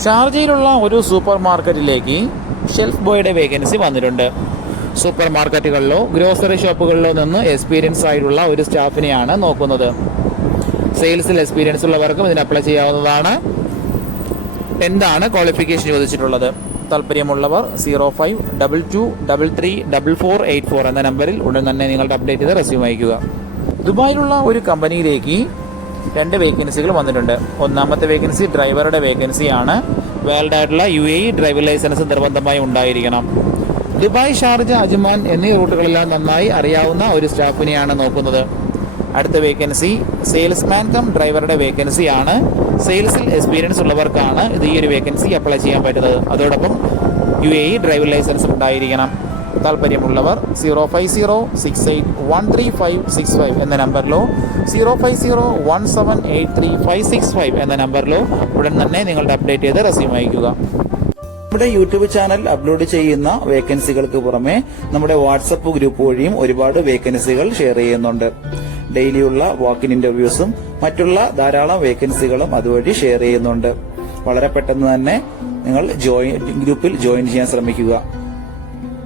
ഷാർജയിലുള്ള ഒരു സൂപ്പർ മാർക്കറ്റിലേക്ക് ഷെൽഫ് ബോയുടെ വേക്കൻസി വന്നിട്ടുണ്ട്. സൂപ്പർ മാർക്കറ്റുകളിലോ ഗ്രോസറി ഷോപ്പുകളിലോ നിന്ന് എക്സ്പീരിയൻസ് ആയിട്ടുള്ള ഒരു സ്റ്റാഫിനെയാണ് നോക്കുന്നത്. സെയിൽസിൽ എക്സ്പീരിയൻസ് ഉള്ളവർക്കും ഇതിന് അപ്ലൈ ചെയ്യാവുന്നതാണ്. എന്താണ് ക്വാളിഫിക്കേഷൻ ചോദിച്ചിട്ടുള്ളത്? താല്പര്യമുള്ളവർ zero five double two double three double four eight four എന്ന നമ്പറിൽ ഉടൻ തന്നെ നിങ്ങളുടെ അപ്ഡേറ്റ് ചെയ്ത് റെസ്യൂം അയക്കുക ദുബായിലുള്ള ഒരു കമ്പനിയിലേക്ക് രണ്ട് വേക്കൻസികൾ വന്നിട്ടുണ്ട്. ഒന്നാമത്തെ വേക്കൻസി ഡ്രൈവറുടെ വേക്കൻസിയാണ് വേൾഡ് ആയിട്ടുള്ള യു എ ഡ്രൈവിംഗ് ലൈസൻസ് നിർബന്ധമായി ഉണ്ടായിരിക്കണം. ദുബായ് ഷാർജ അജ്മാൻ എന്നീ റൂട്ടുകളെല്ലാം നന്നായി അറിയാവുന്ന ഒരു സ്റ്റാഫിനെയാണ് നോക്കുന്നത്. അടുത്ത വേക്കൻസി സെയിൽസ്മാൻ കം ഡ്രൈവറുടെ വേക്കൻസി ആണ്. സെയിൽസിൽ എക്സ്പീരിയൻസ് ഉള്ളവർക്കാണ് ഇത് ഈ ഒരു വേക്കൻസി അപ്ലൈ ചെയ്യാൻ പറ്റുന്നത്. അതോടൊപ്പം യു എ ഡ്രൈവിംഗ് ലൈസൻസ് ഉണ്ടായിരിക്കണം. താല്പര്യമുള്ളവർ zero five zero six eight one three five six five എന്ന നമ്പറിലോ zero five zero one seven eight three five six five എന്ന നമ്പറിലോ ഉടൻ തന്നെ നിങ്ങളുടെ അപ്ഡേറ്റ് ചെയ്ത് റെസ്യൂം അയക്കുക നമ്മുടെ യൂട്യൂബ് ചാനൽ അപ്ലോഡ് ചെയ്യുന്ന വേക്കൻസികൾക്ക് പുറമെ നമ്മുടെ വാട്സപ്പ് ഗ്രൂപ്പ് വഴിയും ഒരുപാട് വേക്കൻസികൾ ഷെയർ ചെയ്യുന്നുണ്ട്. ഡെയിലിയുള്ള വാക്കിൻ ഇന്റർവ്യൂസും മറ്റുള്ള ധാരാളം വേക്കൻസികളും അതുവഴി ഷെയർ ചെയ്യുന്നുണ്ട്. വളരെ പെട്ടെന്ന് തന്നെ നിങ്ങൾ ജോയിൻ ഗ്രൂപ്പിൽ ജോയിൻ ചെയ്യാൻ ശ്രമിക്കുക.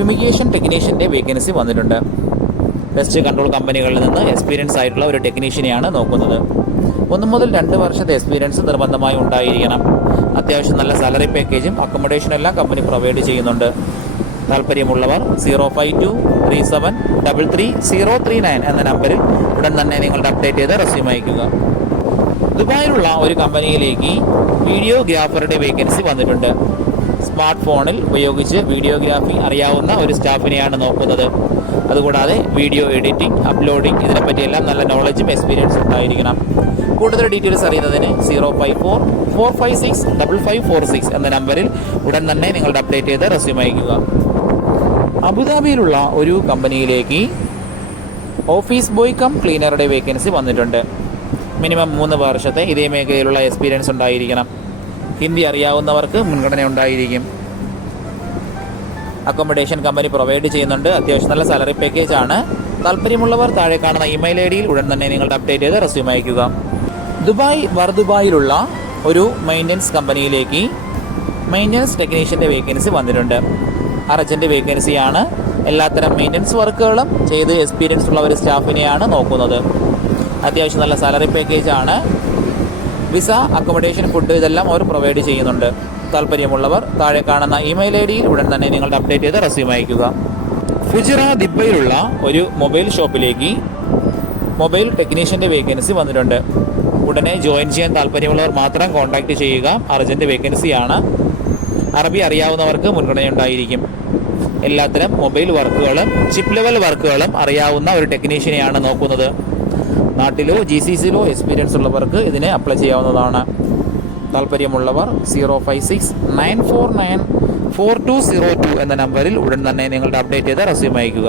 ഫ്യൂമിഗേഷൻ ടെക്നീഷ്യന്റെ വേക്കൻസി വന്നിട്ടുണ്ട്. പെസ്റ്റ് കൺട്രോൾ കമ്പനികളിൽ നിന്ന് എക്സ്പീരിയൻസ് ആയിട്ടുള്ള ഒരു ടെക്നീഷ്യനെയാണ് നോക്കുന്നത്. ഒന്ന് മുതൽ രണ്ട് വർഷത്തെ എക്സ്പീരിയൻസ് നിർബന്ധമായി ഉണ്ടായിരിക്കണം. അത്യാവശ്യം നല്ല സാലറി പാക്കേജും അക്കോമഡേഷനും എല്ലാം കമ്പനി പ്രൊവൈഡ് ചെയ്യുന്നുണ്ട്. താല്പര്യമുള്ളവർ zero five two three seven double three zero three nine എന്ന നമ്പറിൽ ഉടൻ തന്നെ നിങ്ങളുടെ അപ്ഡേറ്റ് ചെയ്ത് റെസ്യൂം അയക്കുക ദുബായിലുള്ള ഒരു കമ്പനിയിലേക്ക് വീഡിയോഗ്രാഫറുടെ വേക്കൻസി വന്നിട്ടുണ്ട്. സ്മാർട്ട് ഫോണിൽ ഉപയോഗിച്ച് വീഡിയോഗ്രാഫി അറിയാവുന്ന ഒരു സ്റ്റാഫിനെയാണ് നോക്കുന്നത്. അതുകൂടാതെ വീഡിയോ എഡിറ്റിംഗ് അപ്ലോഡിംഗ് ഇതിനെപ്പറ്റിയെല്ലാം നല്ല നോളജും എക്സ്പീരിയൻസും ഉണ്ടായിരിക്കണം. കൂടുതൽ ഡീറ്റെയിൽസ് അറിയുന്നതിന് zero five four four five six double five four six എന്ന നമ്പറിൽ ഉടൻ തന്നെ നിങ്ങളുടെ അപ്ഡേറ്റ് ചെയ്ത് റെസ്യൂം അയക്കുക അബുദാബിയിലുള്ള ഒരു കമ്പനിയിലേക്ക് ഓഫീസ് ബോയ് കം ക്ലീനറുടെ വേക്കൻസി വന്നിട്ടുണ്ട്. മിനിമം മൂന്ന് വർഷത്തെ ഇതേ മേഖലയിലുള്ള എക്സ്പീരിയൻസ് ഉണ്ടായിരിക്കണം. ഹിന്ദി അറിയാവുന്നവർക്ക് മുൻഗണന ഉണ്ടായിരിക്കും. അക്കോമഡേഷൻ കമ്പനി പ്രൊവൈഡ് ചെയ്യുന്നുണ്ട്. അത്യാവശ്യം നല്ല സാലറി പാക്കേജ് ആണ്. താല്പര്യമുള്ളവർ താഴെ കാണുന്ന ഇമെയിൽ ഐ ഡിയിൽ ഉടൻ തന്നെ നിങ്ങളുടെ അപ്ഡേറ്റ് ചെയ്ത് റെസ്യൂം അയക്കുക ദുബായ് വർദുബായിലുള്ള ഒരു മെയിന്റനൻസ് കമ്പനിയിലേക്ക് മെയിന്റനൻസ് ടെക്നീഷ്യന്റെ വേക്കൻസി വന്നിട്ടുണ്ട്. അർജന്റ് വേക്കൻസിയാണ് എല്ലാത്തരം മെയിന്റനൻസ് വർക്കുകളും ചെയ്ത് എക്സ്പീരിയൻസ് ഉള്ള ഒരു സ്റ്റാഫിനെയാണ് നോക്കുന്നത്. അത്യാവശ്യം നല്ല സാലറി പാക്കേജ് ആണ്. വിസ അക്കോമഡേഷൻ ഫുഡ് ഇതെല്ലാം അവർ പ്രൊവൈഡ് ചെയ്യുന്നുണ്ട്. താല്പര്യമുള്ളവർ താഴെ കാണുന്ന ഇമെയിൽ ഐ ഡിയിൽ ഉടൻ തന്നെ നിങ്ങളുടെ അപ്ഡേറ്റ് ചെയ്ത് റെസ്യൂം അയക്കുക ഫുജിറ ദിബയിലുള്ള ഒരു മൊബൈൽ ഷോപ്പിലേക്ക് മൊബൈൽ ടെക്നീഷ്യന്റെ വേക്കൻസി വന്നിട്ടുണ്ട്. ഉടനെ ജോയിൻ ചെയ്യാൻ താല്പര്യമുള്ളവർ മാത്രം കോൺടാക്റ്റ് ചെയ്യുക. അർജന്റ് വേക്കൻസിയാണ് അറബി അറിയാവുന്നവർക്ക് മുൻഗണനയുണ്ടായിരിക്കും എല്ലാത്തരം മൊബൈൽ വർക്കുകളും ചിപ്പ് ലെവൽ വർക്കുകളും അറിയാവുന്ന ഒരു ടെക്നീഷ്യനെയാണ് നോക്കുന്നത്. നാട്ടിലോ ജി സി സിയിലോ എക്സ്പീരിയൻസ് ഉള്ളവർക്ക് ഇതിനെ അപ്ലൈ ചെയ്യാവുന്നതാണ്. താല്പര്യമുള്ളവർ zero five six nine four nine four two zero two എന്ന നമ്പറിൽ ഉടൻ തന്നെ നിങ്ങളുടെ അപ്ഡേറ്റ് ചെയ്ത റെസ്യൂം അയക്കുക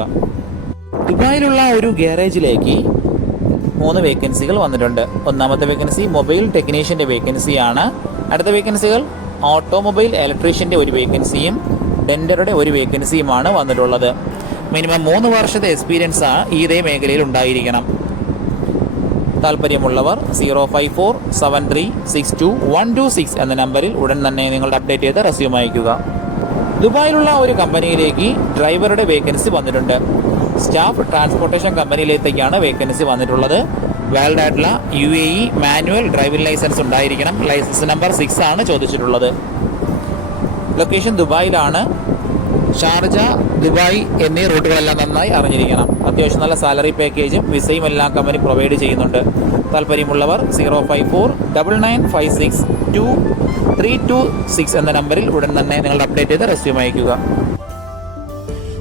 ദുബായിലുള്ള ഒരു ഗ്യാരേജിലേക്ക് മൂന്ന് വേക്കൻസികൾ വന്നിട്ടുണ്ട്. ഒന്നാമത്തെ വേക്കൻസി മൊബൈൽ ടെക്നീഷ്യന്റെ വേക്കൻസിയാണ് അടുത്ത വേക്കൻസികൾ ഓട്ടോമൊബൈൽ ഇലക്ട്രീഷ്യന്റെ ഒരു വേക്കൻസിയും ഡെൻഡറുടെ ഒരു വേക്കൻസിയുമാണ് വന്നിട്ടുള്ളത്. മിനിമം മൂന്ന് വർഷത്തെ എക്സ്പീരിയൻസ് ഇതേ മേഖലയിൽ ഉണ്ടായിരിക്കണം. താല്പര്യമുള്ളവർ zero five four seven three six two one two six എന്ന നമ്പറിൽ ഉടൻ തന്നെ നിങ്ങളുടെ അപ്ഡേറ്റ് ചെയ്ത റെസ്യൂം അയക്കുക ദുബായിലുള്ള ഒരു കമ്പനിയിലേക്ക് ഡ്രൈവറുടെ വേക്കൻസി വന്നിട്ടുണ്ട്. സ്റ്റാഫ് ട്രാൻസ്പോർട്ടേഷൻ കമ്പനിയിലേക്കാണ് വേക്കൻസി വന്നിട്ടുള്ളത്. വാലിഡ് ആയിട്ടുള്ള U A E manual driving licence ഉണ്ടായിരിക്കണം. ലൈസൻസ് നമ്പർ സിക്സ് ആണ് ചോദിച്ചിട്ടുള്ളത്. ലൊക്കേഷൻ ദുബായിലാണ്. ഷാർജ ദുബായ് എന്നീ റൂട്ടുകളെല്ലാം നന്നായി അറിഞ്ഞിരിക്കണം. അത്യാവശ്യം നല്ല സാലറി പാക്കേജും വിസയും എല്ലാം കമ്പനി പ്രൊവൈഡ് ചെയ്യുന്നുണ്ട്. താല്പര്യമുള്ളവർ zero five four double nine five six two three two six എന്ന നമ്പറിൽ ഉടൻ തന്നെ നിങ്ങളുടെ അപ്ഡേറ്റ് ചെയ്ത് റെസ്യൂം അയക്കുക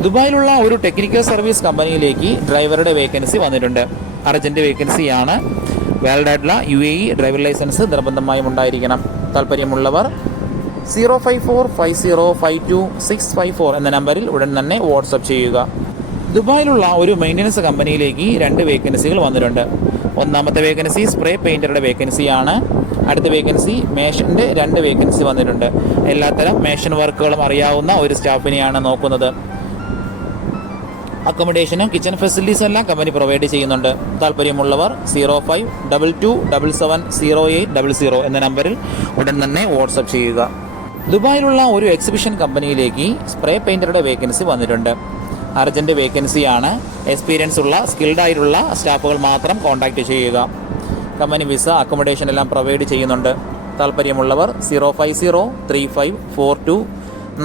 ദുബായിലുള്ള ഒരു ടെക്നിക്കൽ സർവീസ് കമ്പനിയിലേക്ക് ഡ്രൈവറുടെ വേക്കൻസി വന്നിട്ടുണ്ട്. അർജന്റ് വേക്കൻസിയാണ്. വാലിഡ് ആയിട്ടുള്ള U A E driver licence നിർബന്ധമായും ഉണ്ടായിരിക്കണം. താല്പര്യമുള്ളവർ zero five four five zero five two six five four എന്ന നമ്പറിൽ ഉടൻ തന്നെ വാട്സപ്പ് ചെയ്യുക. ദുബായിലുള്ള ഒരു മെയിന്റനൻസ് കമ്പനിയിലേക്ക് രണ്ട് വേക്കൻസികൾ വന്നിട്ടുണ്ട്. ഒന്നാമത്തെ വേക്കൻസി സ്പ്രേ പെയിന്ററുടെ വേക്കൻസിയാണ്. അടുത്ത വേക്കൻസി മേഷന്റെ രണ്ട് വേക്കൻസി വന്നിട്ടുണ്ട്. എല്ലാത്തരം മേഷൻ വർക്കുകളും അറിയാവുന്ന ഒരു സ്റ്റാഫിനെയാണ് നോക്കുന്നത്. അക്കോമഡേഷനും കിച്ചൺ ഫെസിലിറ്റീസും എല്ലാം കമ്പനി പ്രൊവൈഡ് ചെയ്യുന്നുണ്ട്. താല്പര്യമുള്ളവർ zero five double two double seven zero eight double zero എന്ന നമ്പറിൽ ഉടൻ തന്നെ വാട്സപ്പ് ചെയ്യുക. ദുബായിലുള്ള ഒരു എക്സിബിഷൻ കമ്പനിയിലേക്ക് സ്പ്രേ പെയിന്ററുടെ വേക്കൻസി വന്നിട്ടുണ്ട്. അർജന്റ് വേക്കൻസിയാണ് എക്സ്പീരിയൻസ് ഉള്ള സ്കിൽഡ് ആയിട്ടുള്ള സ്റ്റാഫുകൾ മാത്രം കോൺടാക്റ്റ് ചെയ്യുക. കമ്പനി വിസ അക്കോമഡേഷൻ എല്ലാം പ്രൊവൈഡ് ചെയ്യുന്നുണ്ട്. താല്പര്യമുള്ളവർ zero five zero three five four two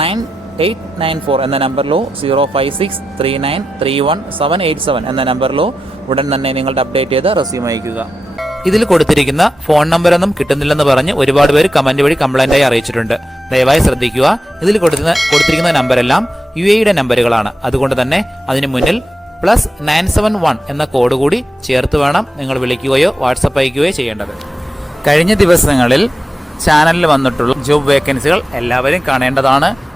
nine eight nine four എന്ന നമ്പറിലോ zero five six three nine three one seven eight seven എന്ന നമ്പറിലോ ഉടൻ തന്നെ നിങ്ങളുടെ അപ്ഡേറ്റ് ചെയ്ത് റെസ്യൂം അയക്കുക ഇതിൽ കൊടുത്തിരിക്കുന്ന ഫോൺ നമ്പറൊന്നും കിട്ടുന്നില്ലെന്ന് പറഞ്ഞ് ഒരുപാട് പേര് കമന്റ് വഴി കംപ്ലൈന്റായി അറിയിച്ചിട്ടുണ്ട്. ദയവായി ശ്രദ്ധിക്കുക. ഇതിൽ കൊടുക്കുന്ന കൊടുത്തിരിക്കുന്ന നമ്പരെല്ലാം യു എയുടെ നമ്പറുകളാണ്. അതുകൊണ്ട് തന്നെ അതിന് മുന്നിൽ പ്ലസ് നയൻ സെവൻ വൺ എന്ന കോഡ് കൂടി ചേർത്ത് വേണം നിങ്ങൾ വിളിക്കുകയോ വാട്സപ്പ് അയക്കുകയോ ചെയ്യേണ്ടത്. കഴിഞ്ഞ ദിവസങ്ങളിൽ ചാനലിൽ വന്നിട്ടുള്ള ജോബ് വേക്കൻസികൾ എല്ലാവരും കാണേണ്ടതാണ്.